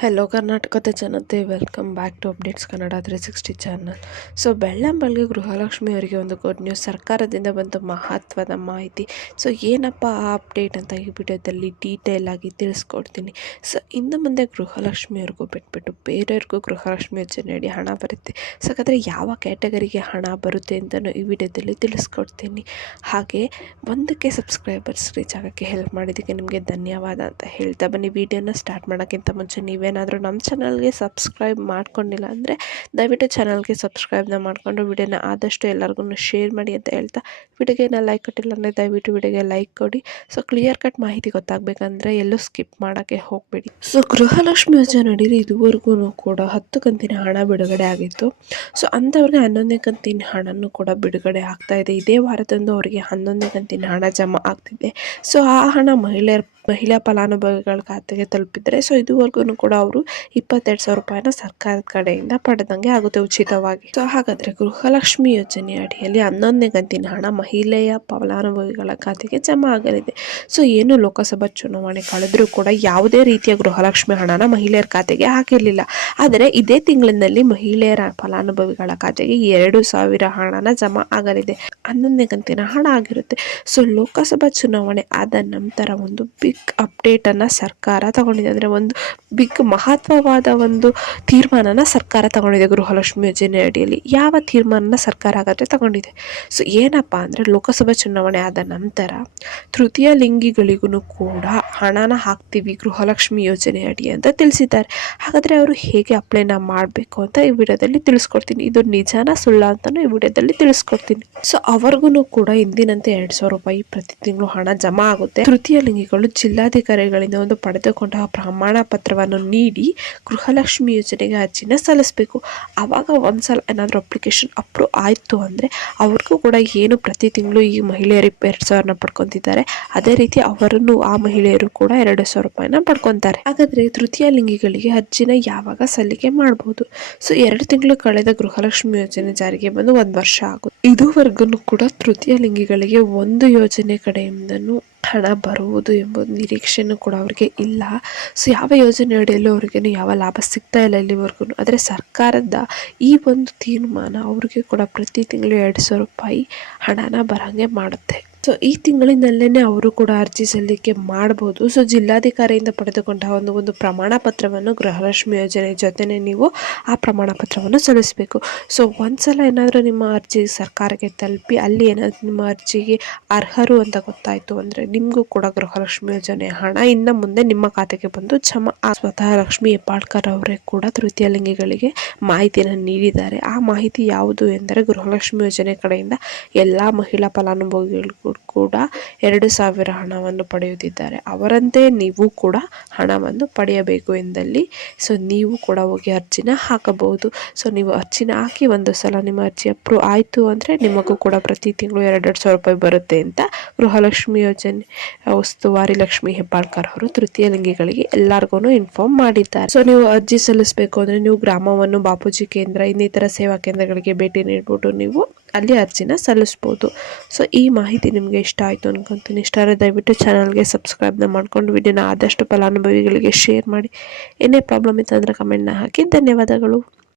Hello ಕರ್ನಾಟಕದ ಜನತೆ, welcome back to updates Kannada 360 channel. So ಬೆಳ್ಳಂಬೆಳಗ್ಗೆ ಗೃಹಲಕ್ಷ್ಮಿ ಅವರಿಗೆ ಒಂದು ಗುಡ್ ನ್ಯೂಸ್, ಸರ್ಕಾರದಿಂದ ಬಂದ ಮಹತ್ವದ ಮಾಹಿತಿ. ಸೊ ಏನಪ್ಪ ಆ ಅಪ್ಡೇಟ್ ಅಂತ ಈ ವಿಡಿಯೋದಲ್ಲಿ ಡೀಟೇಲ್ ಆಗಿ ತಿಳಿಸ್ಕೊಡ್ತೀನಿ. ಸೊ ಇನ್ನು ಮುಂದೆ ಗೃಹಲಕ್ಷ್ಮಿಯವ್ರಿಗೂ ಬಿಟ್ಬಿಟ್ಟು ಬೇರೆಯವ್ರಿಗೂ ಗೃಹಲಕ್ಷ್ಮಿ ಯೋಜನೆಯಡಿ ಹಣ ಬರುತ್ತೆ. ಸೊ ಹಾಗಾದರೆ ಯಾವ ಕ್ಯಾಟಗರಿಗೆ ಹಣ ಬರುತ್ತೆ ಅಂತಲೂ ಈ ವಿಡಿಯೋದಲ್ಲಿ ತಿಳಿಸ್ಕೊಡ್ತೀನಿ. ಹಾಗೆ 1K ಸಬ್ಸ್ಕ್ರೈಬರ್ಸ್ ರೀಚ್ ಆಗೋಕ್ಕೆ ಹೆಲ್ಪ್ ಮಾಡಿದ್ದಕ್ಕೆ ನಿಮಗೆ ಧನ್ಯವಾದ ಅಂತ ಹೇಳ್ತಾ ಬನ್ನಿ. ವಿಡಿಯೋನ ಸ್ಟಾರ್ಟ್ ಮಾಡೋಕ್ಕಿಂತ ಮುಂಚೆ ನೀವೇನಾದರೂ ನಮ್ಮ ಚಾನಲ್ಗೆ ಸಬ್ಸ್ಕ್ರೈಬ್ ಮಾಡ್ಕೊಂಡಿಲ್ಲ ಅಂದರೆ ದಯವಿಟ್ಟು ಚಾನಲ್ಗೆ ಸಬ್ಸ್ಕ್ರೈಬ್ನ ಮಾಡಿಕೊಂಡು ವಿಡಿಯೋನ ಆದಷ್ಟು ಎಲ್ಲರಿಗೂ ಶೇರ್ ಮಾಡಿ ಅಂತ ಹೇಳ್ತಾ, ವಿಡಿಯೋಗೆ ಲೈಕ್ ಕೊಟ್ಟಿಲ್ಲ ಅಂದರೆ ದಯವಿಟ್ಟು ವಿಡಿಯೋಗೆ ಲೈಕ್ ಕೊಡಿ. ಸೊ ಕ್ಲಿಯರ್ ಕಟ್ ಮಾಹಿತಿ ಗೊತ್ತಾಗಬೇಕಂದ್ರೆ ಎಲ್ಲೂ ಸ್ಕಿಪ್ ಮಾಡೋಕ್ಕೆ ಹೋಗಬೇಡಿ. ಸೊ ಗೃಹಲಕ್ಷ್ಮಿ ಯೋಜನೆ ಅಡಿಯಲ್ಲಿ ಇದುವರೆಗೂ ಕೂಡ 10 ಕಂತಿನ ಹಣ ಬಿಡುಗಡೆ ಆಗಿತ್ತು. ಸೊ ಅಂಥವ್ರಿಗೆ 11ನೇ ಕಂತಿನ ಹಣನೂ ಕೂಡ ಬಿಡುಗಡೆ ಆಗ್ತಾ ಇದೆ. ಇದೇ ವಾರದಂದು ಅವರಿಗೆ 11ನೇ ಕಂತಿನ ಹಣ ಜಮಾ ಆಗ್ತಿದೆ. ಸೊ ಆ ಹಣ ಮಹಿಳಾ ಫಲಾನುಭವಿಗಳ ಖಾತೆಗೆ ತಲುಪಿದರೆ ಸೊ ಇದುವರೆಗೂ ಕೂಡ ಅವರು 22,000 ರೂಪಾಯಿನ ಸರ್ಕಾರದ ಕಡೆಯಿಂದ ಪಡೆದಂಗೆ ಆಗುತ್ತೆ ಉಚಿತವಾಗಿ. ಸೊ ಹಾಗಾದರೆ ಗೃಹಲಕ್ಷ್ಮಿ ಯೋಜನೆ ಅಡಿಯಲ್ಲಿ 11ನೇ ಕಂತಿನ ಹಣ ಮಹಿಳೆಯ ಫಲಾನುಭವಿಗಳ ಖಾತೆಗೆ ಜಮಾ ಆಗಲಿದೆ. ಸೊ ಏನು ಲೋಕಸಭಾ ಚುನಾವಣೆ ಕಳೆದರೂ ಕೂಡ ಯಾವುದೇ ರೀತಿಯ ಗೃಹಲಕ್ಷ್ಮಿ ಹಣನ ಮಹಿಳೆಯರ ಖಾತೆಗೆ ಹಾಕಿರಲಿಲ್ಲ. ಆದರೆ ಇದೇ ತಿಂಗಳಿನಲ್ಲಿ ಮಹಿಳೆಯರ ಫಲಾನುಭವಿಗಳ ಖಾತೆಗೆ 2,000 ಹಣನ ಜಮಾ ಆಗಲಿದೆ. 11ನೇ ಕಂತಿನ ಹಣ ಆಗಿರುತ್ತೆ. ಸೊ ಲೋಕಸಭಾ ಚುನಾವಣೆ ಆದ ನಂತರ ಒಂದು ಬಿಗ್ ಅಪ್ಡೇಟ್ ಅನ್ನ ಸರ್ಕಾರ ತಗೊಂಡಿದೆ. ಅಂದರೆ ಒಂದು ಬಿಗ್ ಮಹತ್ವವಾದ ಒಂದು ತೀರ್ಮಾನನ ಸರ್ಕಾರ ತಗೊಂಡಿದೆ ಗೃಹಲಕ್ಷ್ಮಿ ಯೋಜನೆ ಅಡಿಯಲ್ಲಿ. ಯಾವ ತೀರ್ಮಾನನ ಸರ್ಕಾರ ಹಾಗಾದರೆ ತಗೊಂಡಿದೆ? ಸೊ ಏನಪ್ಪ ಅಂದರೆ ಲೋಕಸಭಾ ಚುನಾವಣೆ ಆದ ನಂತರ ತೃತೀಯ ಲಿಂಗಿಗಳಿಗೂ ಕೂಡ ಹಣನ ಹಾಕ್ತೀವಿ ಗೃಹಲಕ್ಷ್ಮಿ ಯೋಜನೆ ಅಡಿ ಅಂತ ತಿಳಿಸಿದ್ದಾರೆ. ಹಾಗಾದರೆ ಅವರು ಹೇಗೆ ಅಪ್ಲೈನ ಮಾಡಬೇಕು ಅಂತ ಈ ವಿಡಿಯೋದಲ್ಲಿ ತಿಳಿಸ್ಕೊಡ್ತೀನಿ. ಇದು ನಿಜಾನ ಸುಳ್ಳ ಅಂತಲೂ ಈ ವಿಡಿಯೋದಲ್ಲಿ ತಿಳಿಸ್ಕೊಡ್ತೀನಿ. ಸೊ ಅವ್ರಿಗೂ ಕೂಡ ಇಂದಿನಂತೆ 2,000 ರೂಪಾಯಿ ಪ್ರತಿ ತಿಂಗಳು ಹಣ ಜಮಾ ಆಗುತ್ತೆ. ತೃತೀಯ ಲಿಂಗಿಗಳು ಜಿಲ್ಲಾಧಿಕಾರಿಗಳಿಂದ ಒಂದು ಪಡೆದುಕೊಂಡ ಪ್ರಮಾಣ ಪತ್ರವನ್ನು ನೀಡಿ ಗೃಹಲಕ್ಷ್ಮಿ ಯೋಜನೆಗೆ ಅರ್ಜಿನ ಸಲ್ಲಿಸಬೇಕು. ಆವಾಗ ಒಂದ್ಸಲ ಏನಾದರೂ ಅಪ್ಲಿಕೇಶನ್ ಅಪ್ರೂವ್ ಆಯಿತು ಅಂದರೆ ಅವ್ರಿಗೂ ಕೂಡ ಏನು ಪ್ರತಿ ತಿಂಗಳು ಈ ಮಹಿಳೆಯರು 2,000 ಪಡ್ಕೊತಿದ್ದಾರೆ, ಅದೇ ರೀತಿ ಅವರನ್ನು ಆ ಮಹಿಳೆಯರು ಕೂಡ 2,000 ರೂಪಾಯಿನ ಪಡ್ಕೊತಾರೆ. ಹಾಗಾದರೆ ತೃತೀಯ ಲಿಂಗಿಗಳಿಗೆ ಅರ್ಜಿನ ಯಾವಾಗ ಸಲ್ಲಿಕೆ ಮಾಡಬಹುದು? ಸೊ 2 ತಿಂಗಳು ಕಳೆದ ಗೃಹಲಕ್ಷ್ಮಿ ಯೋಜನೆ ಜಾರಿಗೆ ಬಂದು 1 ವರ್ಷ ಆಗುತ್ತೆ. ಇದುವರೆಗೂ ಕೂಡ ತೃತೀಯ ಲಿಂಗಿಗಳಿಗೆ ಒಂದು ಯೋಜನೆ ಕಡೆಯಿಂದನೂ ಹಣ ಬರುವುದು ಎಂಬ ನಿರೀಕ್ಷೆನೂ ಕೂಡ ಅವರಿಗೆ ಇಲ್ಲ. ಸೊ ಯಾವ ಯೋಜನೆ ಅಡಿಯಲ್ಲೂ ಅವ್ರಿಗೇನು ಯಾವ ಲಾಭ ಸಿಗ್ತಾ ಇಲ್ಲ ಇಲ್ಲಿವರೆಗೂ. ಆದರೆ ಸರ್ಕಾರದ ಈ ಒಂದು ತೀರ್ಮಾನ ಅವ್ರಿಗೆ ಕೂಡ ಪ್ರತಿ ತಿಂಗಳು 2,000 ರೂಪಾಯಿ ಹಣನ ಬರಂಗೆ ಮಾಡುತ್ತೆ. ಸೊ ಈ ತಿಂಗಳಿನಲ್ಲೇ ಅವರು ಕೂಡ ಅರ್ಜಿ ಸಲ್ಲಿಕೆ ಮಾಡ್ಬೋದು. ಸೊ ಜಿಲ್ಲಾಧಿಕಾರಿಯಿಂದ ಪಡೆದುಕೊಂಡ ಒಂದು ಪ್ರಮಾಣ ಪತ್ರವನ್ನು ಗೃಹಲಕ್ಷ್ಮಿ ಯೋಜನೆ ಜೊತೆನೆ ನೀವು ಆ ಪ್ರಮಾಣ ಪತ್ರವನ್ನು ಸಲ್ಲಿಸಬೇಕು. ಸೊ ಒಂದ್ಸಲ ಏನಾದರೂ ನಿಮ್ಮ ಅರ್ಜಿ ಸರ್ಕಾರಕ್ಕೆ ತಲುಪಿ ಅಲ್ಲಿ ಏನಾದರೂ ನಿಮ್ಮ ಅರ್ಜಿಗೆ ಅರ್ಹರು ಅಂತ ಗೊತ್ತಾಯಿತು ಅಂದರೆ ನಿಮಗೂ ಕೂಡ ಗೃಹಲಕ್ಷ್ಮಿ ಯೋಜನೆ ಹಣ ಇನ್ನು ಮುಂದೆ ನಿಮ್ಮ ಖಾತೆಗೆ ಬಂದು ಜಮಾ. ಸ್ವತಃ ಲಕ್ಷ್ಮಿ ಹೆಬ್ಬಾಳ್ಕರ್ ಅವರೇ ಕೂಡ ತೃತೀಯ ಲಿಂಗಿಗಳಿಗೆ ಮಾಹಿತಿಯನ್ನು ನೀಡಿದ್ದಾರೆ. ಆ ಮಾಹಿತಿ ಯಾವುದು ಎಂದರೆ ಗೃಹಲಕ್ಷ್ಮಿ ಯೋಜನೆ ಕಡೆಯಿಂದ ಎಲ್ಲ ಮಹಿಳಾ ಫಲಾನುಭವಿಗಳಿಗೂ ಕೂಡ 2,000 ಹಣವನ್ನು ಪಡೆಯುತ್ತಿದ್ದಾರೆ. ಅವರಂತೆ ನೀವು ಕೂಡ ಹಣವನ್ನು ಪಡೆಯಬೇಕು ಎಂದಲ್ಲಿ ಸೊ ನೀವು ಕೂಡ ಹೋಗಿ ಅರ್ಜಿನ ಹಾಕಬಹುದು. ಸೊ ನೀವು ಅರ್ಜಿನ ಹಾಕಿ ಒಂದು ಸಲ ನಿಮ್ಮ ಅರ್ಜಿ ಅಪ್ರೂವ್ ಆಯಿತು ಅಂದರೆ ನಿಮಗೂ ಕೂಡ ಪ್ರತಿ ತಿಂಗಳು 2,000 ರೂಪಾಯಿ ಬರುತ್ತೆ ಅಂತ ಗೃಹಲಕ್ಷ್ಮಿ ಯೋಜನೆ ಉಸ್ತುವಾರಿ ಲಕ್ಷ್ಮಿ ಹೆಬ್ಬಾಳ್ಕರ್ ಅವರು ತೃತೀಯ ಲಿಂಗಿಗಳಿಗೆ ಎಲ್ಲರಿಗೂ ಇನ್ಫಾರ್ಮ್ ಮಾಡಿದ್ದಾರೆ. ಸೊ ನೀವು ಅರ್ಜಿ ಸಲ್ಲಿಸಬೇಕು ಅಂದರೆ ನೀವು ಗ್ರಾಮವನ್ನು ಬಾಪೂಜಿ ಕೇಂದ್ರ ಇನ್ನಿತರ ಸೇವಾ ಕೇಂದ್ರಗಳಿಗೆ ಭೇಟಿ ನೀಡ್ಬಿಟ್ಟು ನೀವು ಅಲ್ಲಿ ಅರ್ಜಿನ ಸಲ್ಲಿಸ್ಬೋದು. ಸೊ ಈ ಮಾಹಿತಿ ನಿಮಗೆ ಇಷ್ಟ ಆಯಿತು ಅನ್ಕೊತೀನಿ. ಇಷ್ಟ ಆದರೆ ದಯವಿಟ್ಟು ಚಾನಲ್ಗೆ ಸಬ್ಸ್ಕ್ರೈಬ್ನ ಮಾಡ್ಕೊಂಡು ವಿಡಿಯೋನ ಆದಷ್ಟು ಫಲಾನುಭವಿಗಳಿಗೆ ಶೇರ್ ಮಾಡಿ. ಏನೇ ಪ್ರಾಬ್ಲಮ್ ಇತ್ತು ಅಂದರೆ ಕಮೆಂಟ್ನ ಹಾಕಿ. ಧನ್ಯವಾದಗಳು.